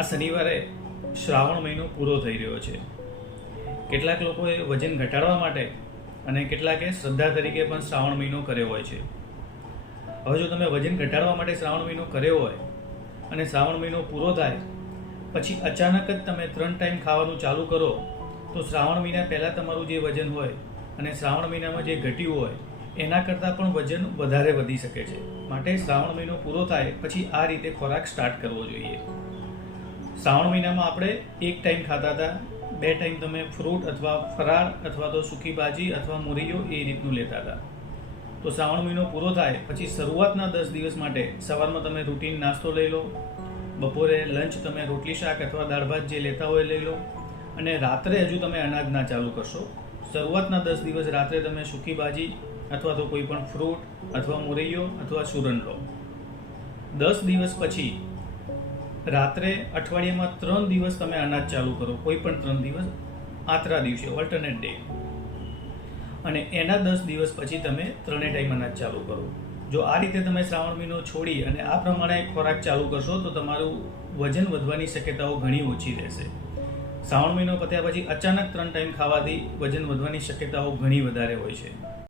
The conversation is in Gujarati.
આ શનિવારે શ્રાવણ મહિનો પૂરો થઈ રહ્યો છે. કેટલાક લોકોએ વજન ઘટાડવા માટે અને કેટલાકે શ્રદ્ધા તરીકે પણ શ્રાવણ મહિનો કર્યો હોય છે. હવે જો તમે વજન ઘટાડવા માટે શ્રાવણ મહિનો કર્યો હોય અને શ્રાવણ મહિનો પૂરો થાય પછી અચાનક જ તમે 3 ટાઈમ ખાવાનું ચાલુ કરો તો શ્રાવણ મહિના પહેલાં તમારું જે વજન હોય અને શ્રાવણ મહિનામાં જે ઘટ્યું હોય એના કરતાં પણ વજન વધારે વધી શકે છે. માટે શ્રાવણ મહિનો પૂરો થાય પછી આ રીતે ખોરાક સ્ટાર્ટ કરવો જોઈએ. શ્રાવણ મહિનામાં આપણે 1 ટાઈમ ખાતા હતા, 2 ટાઈમ તમે ફ્રૂટ અથવા ફરાળ અથવા તો સૂકી ભાજી અથવા મોરૈયો એ રીતનું લેતા હતા. તો શ્રાવણ મહિનો પૂરો થાય પછી શરૂઆતના 10 દિવસ માટે સવારમાં તમે રૂટીન નાસ્તો લઈ લો, બપોરે લંચ તમે રોટલી શાક અથવા દાળ ભાત જે લેતા હોય લઈ લો, અને રાત્રે હજુ તમે અનાજ ના ચાલુ કરશો. શરૂઆતના 10 દિવસ રાત્રે તમે સૂકી ભાજી અથવા તો કોઈ પણ ફ્રૂટ અથવા મોરૈયો અથવા સુરણ લો. 10 દિવસ પછી રાત્રે અઠવાડિયામાં 3 દિવસ તમે અનાજ ચાલુ કરો, કોઈ પણ 3 દિવસ આતરા દિવસે ઓલ્ટરનેટ ડે, અને એના 10 દિવસ પછી તમે 3 ટાઈમ અનાજ ચાલુ કરો. જો આ રીતે તમે શ્રાવણ મહિનો છોડી અને આ પ્રમાણે ખોરાક ચાલુ કરશો તો તમારું વજન વધવાની શક્યતાઓ ઘણી ઓછી રહેશે. શ્રાવણ મહિનો પત્યા પછી અચાનક 3 ટાઈમ ખાવાથી વજન વધવાની શક્યતાઓ ઘણી વધારે હોય છે.